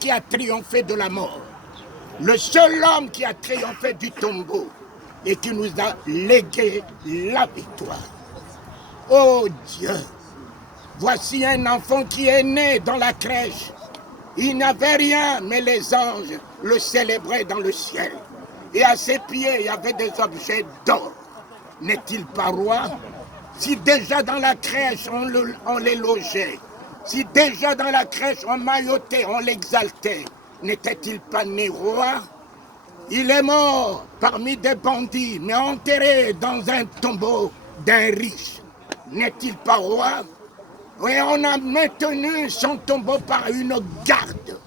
qui a triomphé de la mort, le seul homme qui a triomphé du tombeau et qui nous a légué la victoire. Oh Dieu, voici un enfant qui est né dans la crèche. Il n'avait rien, mais les anges le célébraient dans le ciel. Et à ses pieds, il y avait des objets d'or. N'est-il pas roi? Si déjà dans la crèche, on les logeait, si déjà dans la crèche, on maillotait, on l'exaltait, n'était-il pas né roi? Il est mort parmi des bandits, mais enterré dans un tombeau d'un riche. N'est-il pas roi? Et on a maintenu son tombeau par une garde.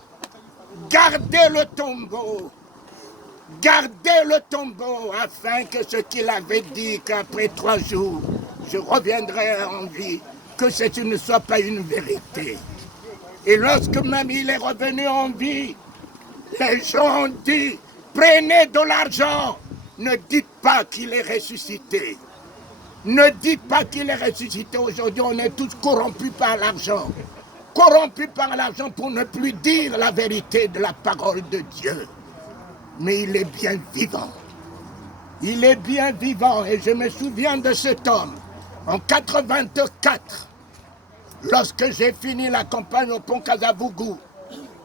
Gardez le tombeau. Gardez le tombeau afin que ce qu'il avait dit qu'après 3 jours, je reviendrai en vie, que ce ne soit pas une vérité. Et lorsque même il est revenu en vie, les gens ont dit, prenez de l'argent, ne dites pas qu'il est ressuscité. Ne dites pas qu'il est ressuscité. Aujourd'hui, on est tous corrompus par l'argent. Corrompus par l'argent pour ne plus dire la vérité de la parole de Dieu. Mais il est bien vivant. Il est bien vivant. Et je me souviens de cet homme. En 84, lorsque j'ai fini la campagne au pont Kasavubu,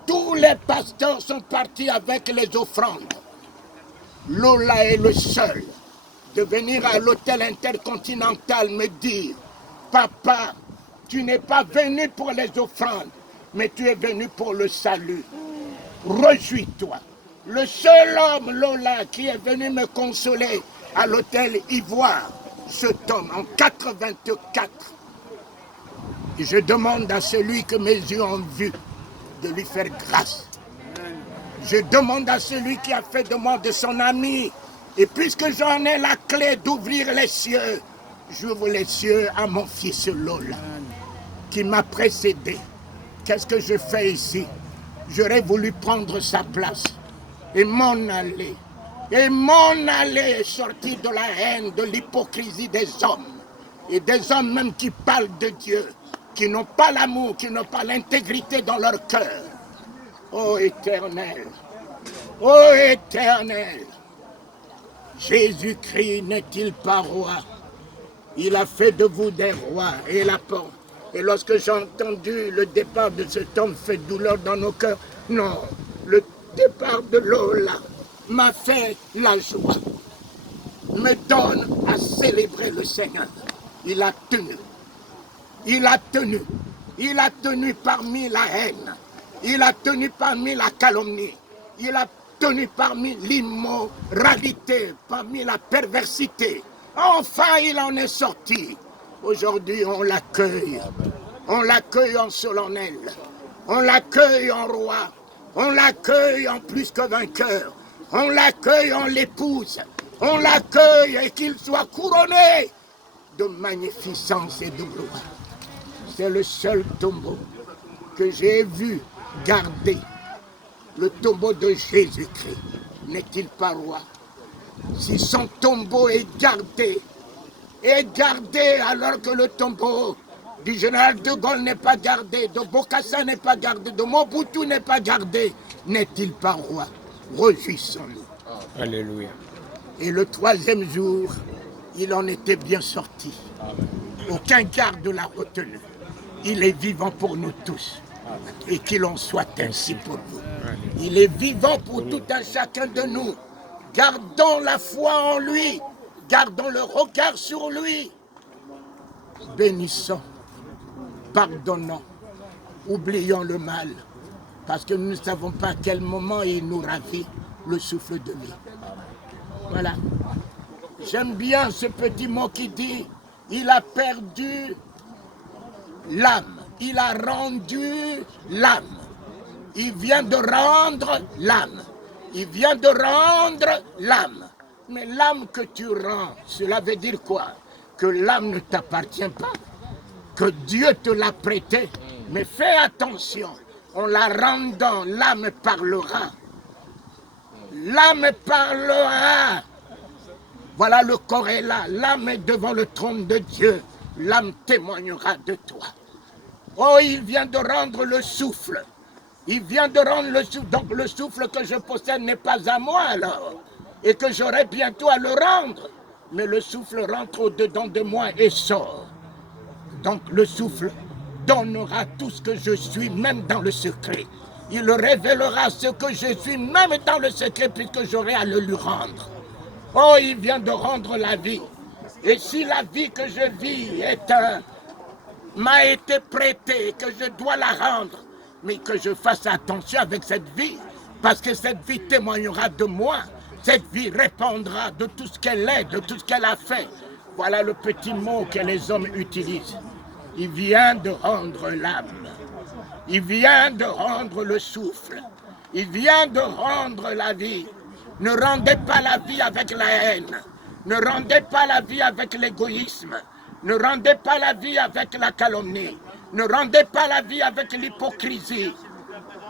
tous les pasteurs sont partis avec les offrandes. Lola est le seul de venir à l'hôtel intercontinental me dire, papa, tu n'es pas venu pour les offrandes, mais tu es venu pour le salut. Réjouis-toi. Le seul homme, Lola, qui est venu me consoler à l'hôtel Ivoire, cet homme, en 84. Et je demande à celui que mes yeux ont vu de lui faire grâce. Je demande à celui qui a fait de moi de son ami. Et puisque j'en ai la clé d'ouvrir les cieux, j'ouvre les cieux à mon fils Lola, qui m'a précédé. Qu'est-ce que je fais ici? J'aurais voulu prendre sa place et m'en aller. Et m'en aller sortir de la haine, de l'hypocrisie des hommes. Et des hommes même qui parlent de Dieu, qui n'ont pas l'amour, qui n'ont pas l'intégrité dans leur cœur. Ô Éternel, ô Éternel, Jésus-Christ n'est-il pas roi? Il a fait de vous des rois et la porte. Et lorsque j'ai entendu le départ de cet homme fait douleur dans nos cœurs, non, le départ de Lola m'a fait la joie, me donne à célébrer le Seigneur. Il a tenu, il a tenu, il a tenu parmi la haine, il a tenu parmi la calomnie, il a tenu parmi l'immoralité, parmi la perversité. Enfin, il en est sorti. Aujourd'hui, on l'accueille en solennel, on l'accueille en roi, on l'accueille en plus que vainqueur, on l'accueille en l'épouse, on l'accueille et qu'il soit couronné de magnificence et de gloire. C'est le seul tombeau que j'ai vu garder, le tombeau de Jésus-Christ. N'est-il pas roi? Si son tombeau est gardé alors que le tombeau du général de Gaulle n'est pas gardé, de Bokassa n'est pas gardé, de Mobutu n'est pas gardé, n'est-il pas roi? Réjouissons-nous. Alléluia. Et le 3e jour, il en était bien sorti. Aucun garde l'a retenu. Il est vivant pour nous tous. Et qu'il en soit ainsi pour vous. Il est vivant pour tout un chacun de nous. Gardons la foi en lui. Gardons le regard sur lui. Bénissons. Pardonnons. Oublions le mal. Parce que nous ne savons pas à quel moment il nous ravit le souffle de vie. Voilà. J'aime bien ce petit mot qui dit « Il a perdu l'âme. Il a rendu l'âme. Il vient de rendre l'âme. Il vient de rendre l'âme. » Mais l'âme que tu rends, cela veut dire quoi? Que l'âme ne t'appartient pas. Que Dieu te l'a prêtée. Mais fais attention. En la rendant, l'âme parlera. L'âme parlera. Voilà, le corps est là. L'âme est devant le trône de Dieu. L'âme témoignera de toi. Oh, il vient de rendre le souffle. Il vient de rendre le souffle. Donc le souffle que je possède n'est pas à moi alors. Et que j'aurai bientôt à le rendre. Mais le souffle rentre au-dedans de moi et sort. Donc le souffle donnera tout ce que je suis, même dans le secret. Il révélera ce que je suis, même dans le secret, puisque j'aurai à le lui rendre. Oh, il vient de rendre la vie. Et si la vie que je vis m'a été prêtée, que je dois la rendre, mais que je fasse attention avec cette vie, parce que cette vie témoignera de moi. Cette vie répondra de tout ce qu'elle est, de tout ce qu'elle a fait. Voilà le petit mot que les hommes utilisent. Il vient de rendre l'âme. Il vient de rendre le souffle. Il vient de rendre la vie. Ne rendez pas la vie avec la haine. Ne rendez pas la vie avec l'égoïsme. Ne rendez pas la vie avec la calomnie. Ne rendez pas la vie avec l'hypocrisie.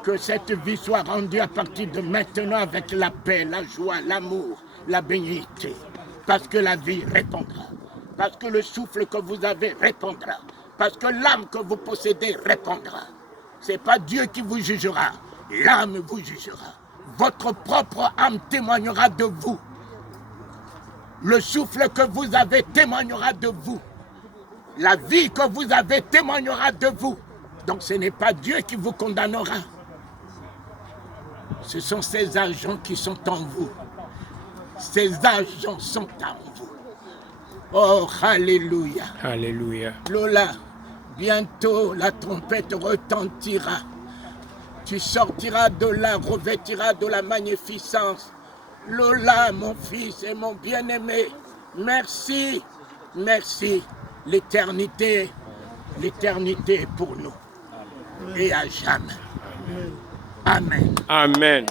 Que cette vie soit rendue à partir de maintenant avec la paix, la joie, l'amour, la bénédiction. Parce que la vie répondra. Parce que le souffle que vous avez répondra. Parce que l'âme que vous possédez répondra. Ce n'est pas Dieu qui vous jugera. L'âme vous jugera. Votre propre âme témoignera de vous. Le souffle que vous avez témoignera de vous. La vie que vous avez témoignera de vous. Donc ce n'est pas Dieu qui vous condamnera. Ce sont ces agents qui sont en vous. Ces agents sont en vous. Oh, alléluia. Alléluia. Lola, bientôt la trompette retentira. Tu sortiras de là, revêtiras de la magnificence. Lola, mon fils et mon bien-aimé, merci, merci. L'éternité est pour nous. Et à jamais. Amen. Amen.